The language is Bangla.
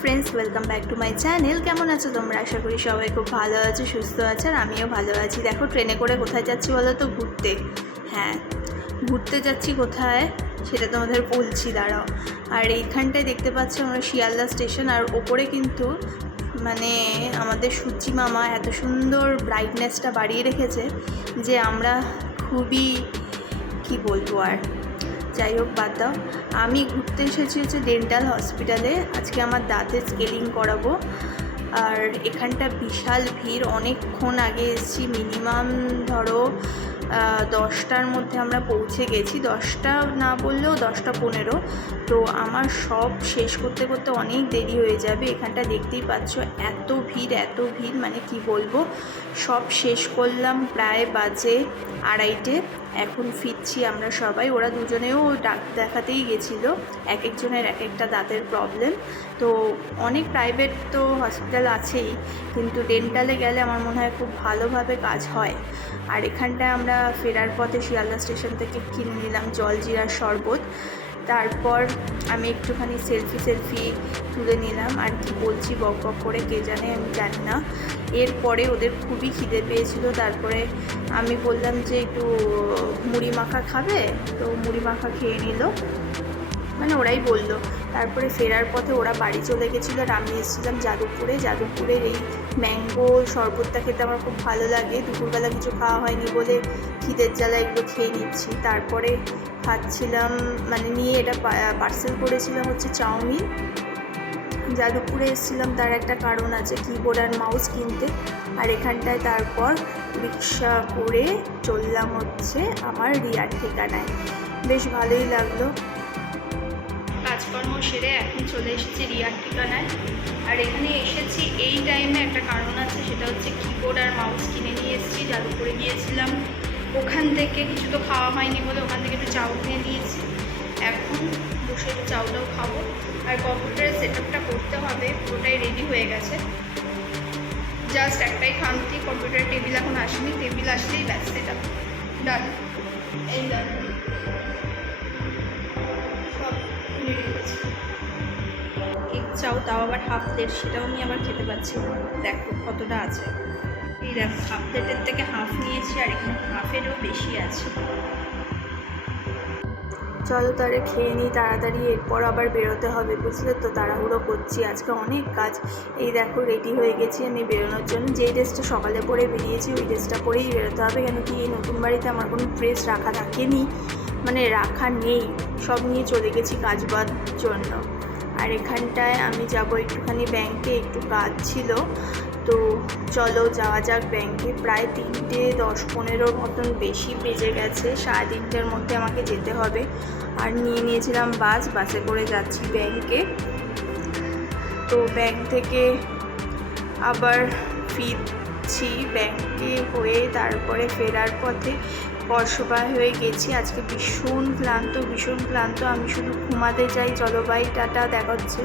Friends welcome back to my channel কেমন আছো তোমরা? আশা করি সবাই খুব ভালো আছো, সুস্থ আছো, আর আমিও ভালো আছি। দেখো, ট্রেনে করে কোথায় যাচ্ছি বলো তো? ঘুরতে। হ্যাঁ ঘুরতে যাচ্ছি কোথায়? সেটা তোমাদের বলছি, দাঁড়াও। আর এইখানটায় দেখতে পাচ্ছ আমরা শিয়ালদা স্টেশন, আর ওপরে কিন্তু মানে আমাদের সূচি মামা এত সুন্দর ব্রাইটনেসটা বাড়িয়ে রেখেছে যে আমরা খুবই, কি বলব আর? যাই হোক, বাদ দাও। আমি ঘুরতে এসেছি হচ্ছে ডেন্টাল হসপিটালে আজকে আমার দাঁতের স্কেলিং করাবো। আর এখানটা বিশাল ভিড়। অনেকক্ষণ আগে এসেছি মিনিমাম ধরো দশটার মধ্যে আমরা পৌঁছে গেছি। দশটা না বললেও দশটা পনেরো। তো আমার সব শেষ করতে করতে অনেক দেরি হয়ে যাবে। এখানটা দেখতেই পাচ্ছ, এত ভিড় এত ভিড় মানে কি বলব? সব শেষ করলাম প্রায় বাজে আড়াইটে। এখন ফিরছি আমরা সবাই। ওরা দুজনেও ডাক দেখাতেই গেছিল। এক একজনের এক একটা দাঁতের প্রবলেম তো অনেক প্রাইভেট তো হসপিটাল আছেই, কিন্তু ডেন্টালে গেলে আমার মনে হয় খুব ভালোভাবে কাজ হয়। আর এখানটায় আমরা ফেরার পথে শিয়ালদা স্টেশন থেকে কিনে নিলাম জলজিরার শরবত। তারপর আমি একটুখানি সেলফি সেলফি তুলে নিলাম। আর কি বলছি, বক বক করে কে জানে, আমি জানি না। এরপরে ওদের খুবই খিদে পেয়েছিল। তারপরে আমি বললাম যে, একটু মুড়ি মাখা খাবে? তো মুড়ি মাখা খেয়ে নিল। মানে ওরাই বলল। তারপরে ফেরার পথে ওরা বাড়ি চলে গেছিল আর আমি এসেছিলাম যাদবপুরে। যাদবপুরের এই ম্যাঙ্গো শরবতটা খেতে আমার খুব ভালো লাগে। দুপুরবেলা কিছু খাওয়া হয়নি বলে খিদের জ্বালা এগুলো খেয়ে নিচ্ছি। তারপরে খাচ্ছিলাম মানে নিয়ে এটা পার্সেল করেছিলাম হচ্ছে চাউমিন। যাদবপুরে এসেছিলাম, তার একটা কারণ আছে কিবোর্ড আর মাউস কিনতে। আর এখানটায় তারপর রিক্সা করে চললাম হচ্ছে আমার রিয়ার ঠিকানায়। বেশ ভালোই লাগল। কাজকর্ম সেরে এখন চলে এসেছি রিয়ার ঠিকানায় আর এখানে এসেছি এই টাইমে একটা কারণ আছে, সেটা হচ্ছে কিবোর্ড আর মাউস কিনে নিয়ে এসেছি যাদবপুরে গিয়েছিলাম। ওখান থেকে কিছু তো খাওয়া হয়নি বলে ওখান থেকে একটু চাউ কিনে নিয়েছি। এখন বসে একটু চাউটাও খাব। আর কম্পিউটারের সেট আপটা করতে হবে, পুরোটাই রেডি হয়ে গেছে। জাস্ট একটাই খামতি কম্পিউটার টেবিল এখন আসেনি টেবিল আসলেই ব্যাস সেট ডান এই ডান কেক চাও, তাও আবার হাফ প্লেট সেটাও আমি আবার খেতে পাচ্ছি দেখো কতটা আছে। এই দেখো হাফ প্লেটের থেকে হাফ নিয়েছি, আর এখানে হাফেরও বেশি আছে। চলো তারে খেয়ে নিই তাড়াতাড়ি, এরপর আবার বেরোতে হবে, বুঝলে তো? তাড়াহুড়ো করছি, আজকে অনেক কাজ। এই দেখো রেডি হয়ে গেছি আমি বেরোনোর জন্য। যেই ড্রেসটা সকালে পরে বেরিয়েছি, ওই ড্রেসটা পরেই বেরোতে হবে। কেন কি এই নতুন বাড়িতে আমার কোনো ড্রেস রাখা থাকেনি। মানে রাখা নেই, সব নিয়ে চলে গেছি কাজ জন্য। আর এখানটায় আমি যাব একটুখানি ব্যাংকে একটু কাজ ছিল। তো চলো যাওয়া যাক ব্যাংকে প্রায় তিনটে দশ পনেরোর মতন বেশি বেজে গেছে, সাড়ে তিনটের মধ্যে আমাকে যেতে হবে। আর নিয়ে নিয়েছিলাম বাস, বাসে করে যাচ্ছি ব্যাংকে তো ব্যাংক থেকে আবার ফিরছি। ব্যাংকে হয়ে তারপরে ফেরার পথে বর্ষবার হয়ে গেছি। আজকে ভীষণ ক্লান্ত ভীষণ ক্লান্ত। আমি শুধু ঘুমাতে চাই। চলো বাই টাটা, দেখা হচ্ছে।